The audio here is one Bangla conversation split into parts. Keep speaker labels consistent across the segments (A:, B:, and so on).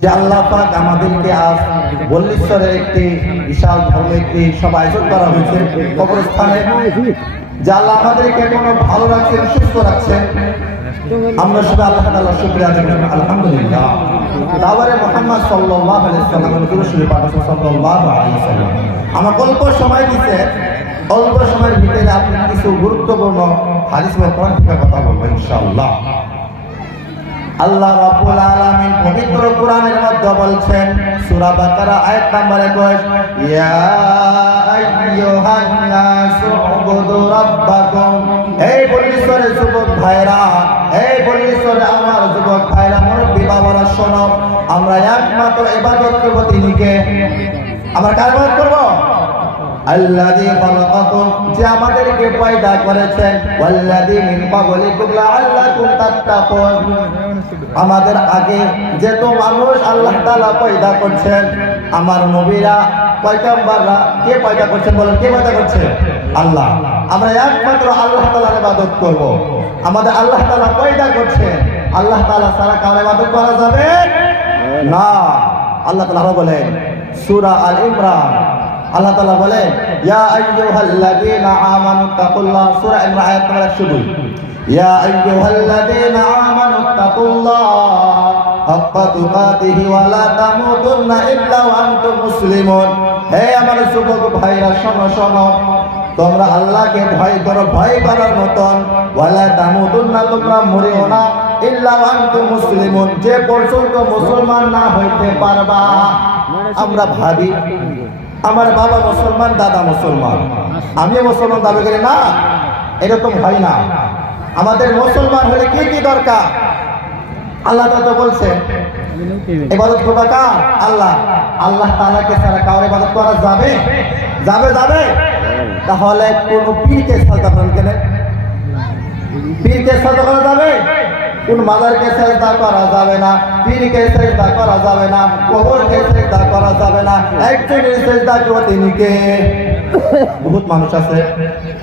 A: যে আল্লাহ পাক আমাদেরকে আজ বল্লেশ্বরের একটি বিশাল একটি সব আয়োজন করা হয়েছে, কবরস্থানে। যে আল্লাহ আমাদেরকে কোনো ভালো রাখছেন, সুস্থ রাখছেন, আমরা শুধু আল্লাহ তাআলা শুকরিয়া আদায় আলহামদুলিল্লাহ। তারপরে মোহাম্মদ সাল্লাল্লাহু আলাইহি সাল্লামের দুরূদ পাঠ সাল্লাল্লাহু আলাইহি অল্প সময় দিতে অল্প সময়ের ভিতরে আপনি কিছু গুরুত্বপূর্ণ হাদিস বা কথা বলব, ইনশাআল্লাহ। আল্লাহ রাব্বুল আলামিন পবিত্র কোরআনের মধ্যে বলছেন, সূরা বাকারা আয়াত নাম্বার 21 ইয়া আইয়ুহান নাসু উবুদু রাব্বাকুম। এই বলিসরে যুবক ভাইরা এই বলিসরে আমার যুবক ভাইরা মুরব্বি বাবারা, শোনো, আমরা একমাত্র ইবাদত করব তিনিকে। আমরা কার ইবাদত করব? আল্লাযী খালাকাকুম, যে আমাদেরকে পয়দা করেছেন। ওয়াল্লাযী মিন ক্বাবলিকুম লাআল্লাকুম তাত্তাকুন। আমাদের আগে যেত মানুষ আল্লাহ তাআলা পয়দা করছেন, আমার নবীরা পয়গম্বররা কে পয়দা করছেন বলেন, কে পয়দা করছে আল্লাহ। আমরা একমাত্র আল্লাহ তাআলার ইবাদত করব। আমাদের আল্লাহ তাআলা পয়দা করছেন। আল্লাহ তাআলা ছাড়া কারও ইবাদত করা যাবে না। আল্লাহ তাআলা বলেন, সূরা আল ইমরান আল্লাহ তাআলা বলেন ইয়া আইয়ুহাল্লাযীনা আমানু তাকুল্লাহ। সূরা ইমরান আয়াত নম্বর 102 ইয়া আইয়ুহাল্লাযীনা আমানু তাকুল্লাহ। হাক্কা তুকাতিহি ওয়া লা তামুতুন্না ইল্লা ওয়া আনতুম মুসলিমুন। হে আমার যুবক ভাইরা, শোনো শোনো। তোমরা আল্লাহকে ভয় করো, ভয় করার মতন। ওয়ালা তামুতুন্না, তোমরা মরিও না। ইল্লা ওয়া আনতুম মুসলিমুন। যে পর্যন্ত মুসলমান না হইতে পারবা, আমরা ভাবি আমার বাবা মুসলমান, দাদা মুসলমান। আমি মুসলমান দাবি করি, না, এরকম হয় না। আমাদের মুসলমান হলে কি কি দরকার? আল্লাহ তো বলছে, ইবাদত করবা কার? আল্লাহ। আল্লাহ তাআলাকে ছাড়া কাউরে ইবাদত করা যাবে? যাবে যাবে। তাহলে কোন পীরকে সাজদা করেন কেন? পীরকে সাজদা করা কোন মাদারকে সেজদা করা যাবে না? পীরকে সেজদা করা যাবে না? কবরকে সেজদা করা যাবে না? একজনের সেজদা করবে তিনি কে? বহুত মানুষ আছে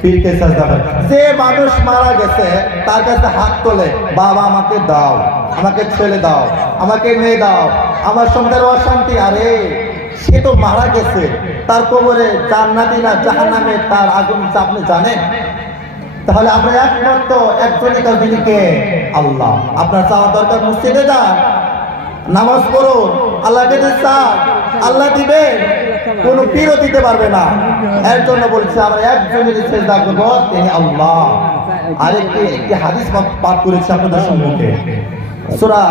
A: পীরকে সেজদা করে। যে মানুষ মারা গেছে, তার কাছে হাত তোলে, বাবা, আমাকে দাও, আমাকে ছেলে দাও, আমাকে মেয়ে দাও, আমার সন্তানের অশান্তি, আরে, সে তো মারা গেছে, তার কবরে জান্নাতি না জাহান্নামে তার আগুন আপনি জানেন? তাহলে আমরা একমাত্র একজনের কাছে যিনি কে? আল্লাহ। আপনার চাওয়া দরকার মসজিদে যান, নামাজ পড়ুন আল্লাহকে চান, আল্লাহ দিবে কোনো পীরও দিতে পারবে না। এর জন্য বলছে, আমরা একজনের চেষ্টা করব, তিনি আল্লাহ। আরেকটি, একটি হাদিস পাঠ- করেছি আপনাদের সম্মুখে। সুরা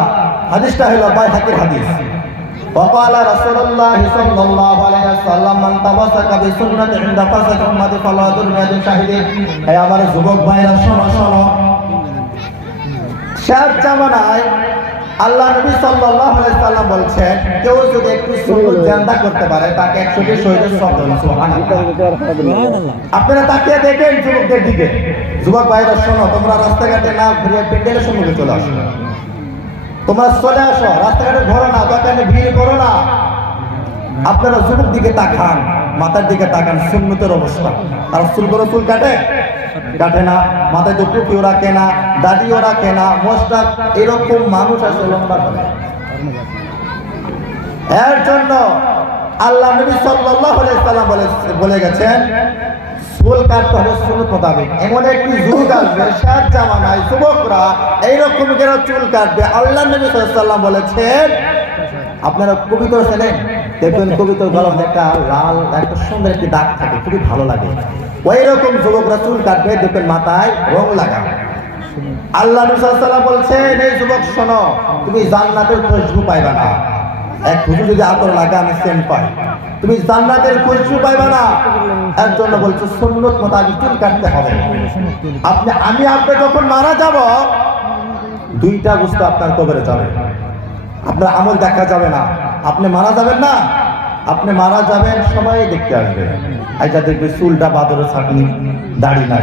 A: হাদিসটা হলো বাই হাকির হাদিস। وقال رسول الله صلى الله عليه وسلم من تمسك بسنة عند فسد أمتي فلا ظلم شاهدين হে আমার যুবক ভাইরা শোনো শোনো শেষ জামানায় আল্লাহ নবী সাল্লাল্লাহু আলাইহি সাল্লাম বলছেন কেউ যদি একটু সুন্নাত জানদা করতে পারে তাকে 100 টি শহীদের সব সুবহানাল্লাহ আপনারা তাকিয়ে দেখেন যুবকদের দিকে যুবক ভাইরা শোনো তোমরা রাস্তাঘাটে না ঘুরে প্যান্ডেলের সম্মুখে চলে আসো তোমরা চলে আসো, রাস্তাঘাটে ঘোরো না, দোকানে ভিড় করো না। আপনারা যুবক দিকে তাকান, মাথার দিকে তাকান, সুন্নতের অবস্থা। আর চুল করে চুল কাটে? কাটে না। মাথায় তো টুপিও রাখে না, দাড়িও রাখে না মোস্টাক এরকম মানুষ আছে লম্বা করে। এর জন্য আল্লাহ নবী আলাইহি সাল্লাম বলে বলে গেছেন চুল কাটতে হবে সুন্নত মোতাবেক এমন একটি যুগ আসবে শেষ জামানায় যুবকরা এইরকম কেন চুল কাটবে। আল্লাহ নবী সাল্লাম বলেছেন, আপনারা কবিতা শোনেন? দেখবেন কবিতার গলার একটা লাল, একটা সুন্দর একটি দাগ থাকে, খুবই ভালো লাগে। ওই রকম যুবকরা চুল কাটবে, দেখবেন মাথায় রং লাগা আল্লাহ রুসাল্লাম বলছেন, এই যুবক শোনো, তুমি জান্নাতের খুশবু পাইবা না। এক খুশবু যদি আতর লাগা, আমি সেন্ট পাই। তুমি জান্নাতের খুশবু পাইবা না। এর জন্য বলছো, সুন্নত মোতাবেক চুল কাটতে হবে। আপনি, আমি আপনি যখন মারা যাব, দুইটা বস্তু আপনার কবরে যাবে। আপনার আমল দেখা যাবে না। আপনি মারা যাবেন না। আপনি মারা যাবেন, সবাই দেখতে আসবে। আইটা দেখবে, চুলটা বাদরে ছাকনি, দাড়ি নাই।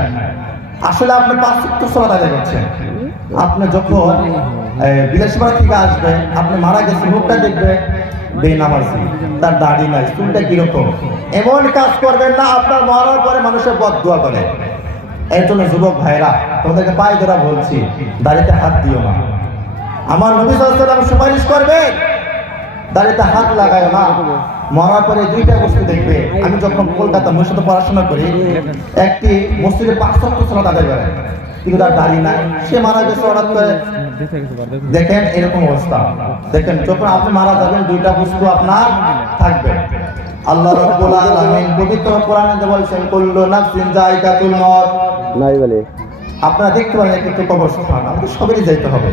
A: আসলে আপনি পাঁচ সত্তর সময় দাঁড়িয়ে আপনি যখন বিদেশপাড়া থেকে আসবে, আপনি মারা গেছে মুখটা দেখবে বেনামাজি তার দাড়ি নাই, চুলটা কীরকম? এমন কাজ করবেন না, আপনার মরার পরে মানুষের বদ দোয়া করে। এর জন্য যুবক ভাইরা তোমাদেরকে পায়ে ধরা বলছি, দাড়িতে হাত দিও না। আমার নবী আলাইহি সুপারিশ করবেন দাড়িতে হাত লাগায় না। মরার পরে দুইটা বস্তু দেখবে। আমি যখন কলকাতা, মসজিদে পড়াশোনা করি, একটি মসজিদে পাঁচশো সালাত আদায় কিন্তু তার দাড়ি নাই। সে মারা গেছে হঠাৎ করে। দেখেন এরকম অবস্থা। দেখেন যখন আপনি মারা যাবেন দুইটা বস্তু আপনার থাকবে। আল্লাহ রাব্বুল আলামিন পবিত্র কোরআনে বলছেন কুল্লু নাফসিন যায়কাতুল মউত
B: নাই বলে।
A: আপনারা দেখতে পারেন একটু কবরস্থান। আমাদের সবারই যাইতে হবে।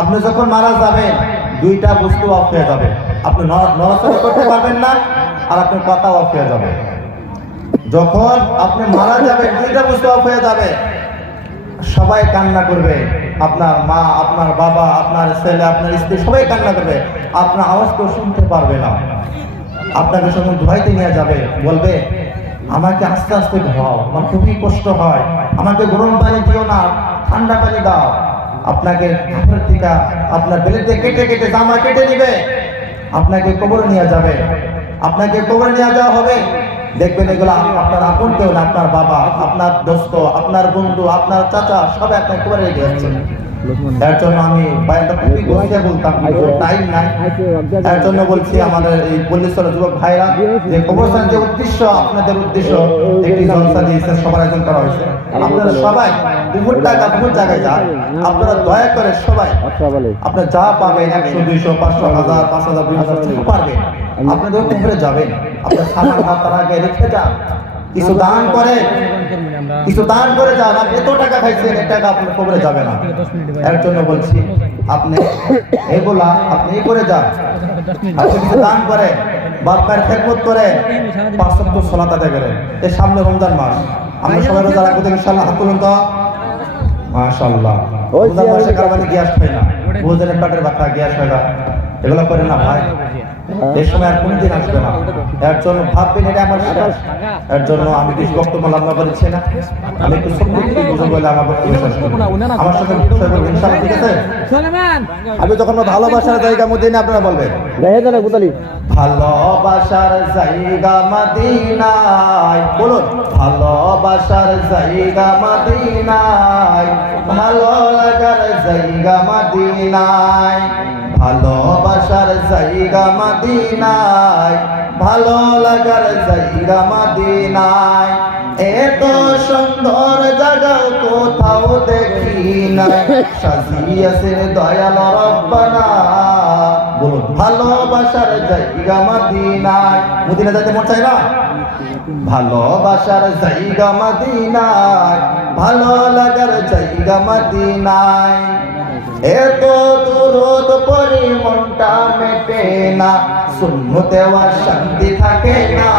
A: আপনি যখন মারা যাবেন দুইটা বস্তু অফ হয়ে যাবে। আপনি নড়াচড়া করতে পারবেন না আর আপনার কথা অফ হয়ে যাবে। যখন আপনি মারা যাবেন দুইটা বস্তু অফ হয়ে যাবে। সবাই কান্না করবে। আপনার মা, আপনার বাবা, আপনার ছেলে, আপনার স্ত্রী সবাই কান্না করবে। আপনার আওয়াজ কেউ শুনতে পারবে না। আপনাকে যখন ধোয়াইতে নিয়ে যাবে। বলবে, আমাকে আস্তে আস্তে ধোয়াও। আমার খুবই কষ্ট হয়। আমাকে গরম পানি দিও না। ঠান্ডা পানি দাও। আপনাকে টিকা আপনার বেলেতে কেটে কেটে জামা কেটে নিবে। আপনাকে কবর নিয়ে যাবে। আপনাকে কবর নিয়ে যাওয়া হবে। দেখবেন এগুলো আপনার আপন কেউ না আপনার বাবা আপনার দোস্ত আপনার বন্ধু আপনার চাচা সবাই আপনার কবরে রেখে যাচ্ছে এর জন্য আমি বাইরে খুবই বসিয়ে বলতাম টাইম নাই তার জন্য বলছি আমাদের এই পল্লীশ্বর যুবক ভাইরা যে কবরস্থান যে উদ্দেশ্য আপনাদের উদ্দেশ্য একটি জলসা দিয়েছে সবার আয়োজন করা হয়েছে আপনারা সবাই বহুত টাকা, বহুত জায়গায় যান। আপনারা দয়া করে সবাই আপনার যা পাবেন একশো, দুইশো, পাঁচশো, হাজার, পাঁচ হাজার দুই হাজার পারবেন। আপনাদের কবরে যাবেন। আগে রেখে যান। কিছু দান করে, কিছু দান করে যান। আপনি এত টাকা খাইছেন টাকা আপনার কবরে যাবে না। এর জন্য বলছি, আপনি এগুলা আপনি করে যান। আপনি কিছু দান করে বাপ মায়ের খেদমত করে পাঁচ সপ্তাহ সোলাত আদায় করেন। এই সামনে রমজান মাস। আমরা সবাই রোজা রাখব ইনশাল্লাহ মাশাআল্লাহ।
B: ওই
A: রমজান
B: যে
A: মাসে
B: আমি-
A: কারও মানে গ্যাস পায় না। ভোজনের পেটের ব্যথা গ্যাস হয় না এগুলো করে না ভাই। এই সময় আর কোনদিন আসবে না। এর জন্য ভাববেন এটা আমার শেষ এর জন্য আমি বেশ বক্তব্য লম্বা করেছি না। আমি একটু ছোট্ট থেকে বুঝে বলে আমার বক্তব্য শেষ। আমার সাথে ঠিক আছে? আমি যখন ভালোবাসার জায়গা মধ্যে নিয়ে আপনারা বলবেন ভালোবাসার জায়গা মদিনায় বলুন ভালোবাসার জায়গা মদিনায় ভালো লাগার জায়গা মদিনায়। ভালোবাসার জায়গা মদিনায়, ভালো লাগার জায়গা মদিনায়। এত সুন্দর জায়গা কোথাও দেখি নাই। সাজিয়েছে দয়াল রব্বানা। বলুন, ভালোবাসার জায়গা মদিনায়। মদিনা যাইতে মন চাই না? ভালোবাসার জায়গা মদিনায়, ভালো লাগার জায়গা মদিনায়। এত দূরত পরি মনটা মেটে না। শূন্যতে আর শান্তি থাকে না।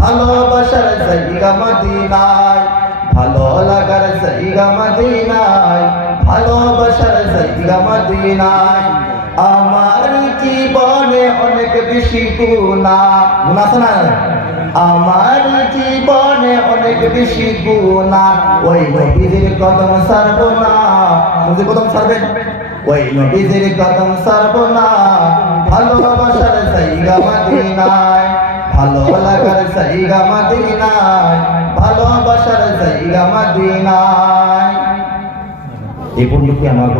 A: ভালোবাসার জায়গা মদিনায়, ভালো লাগার জায়গা মদিনায়, ভালোবাসার জায়গা মদিনায়। আমার জীবনে অনেক বেশি গুণা গুণা আছে না আমার জীবনে অনেক বেশি গুণা। ওই নবীদের কদম সারব না। নবীর কদম সারবেন ওই নবীদের কদম সারব না। ভালোবাসার জায়গা মদিনায়, ভালো লাগার জায়গা মদিনায় ভালোবাসার জায়গা মদিনায়। এই পর্যন্ত আমার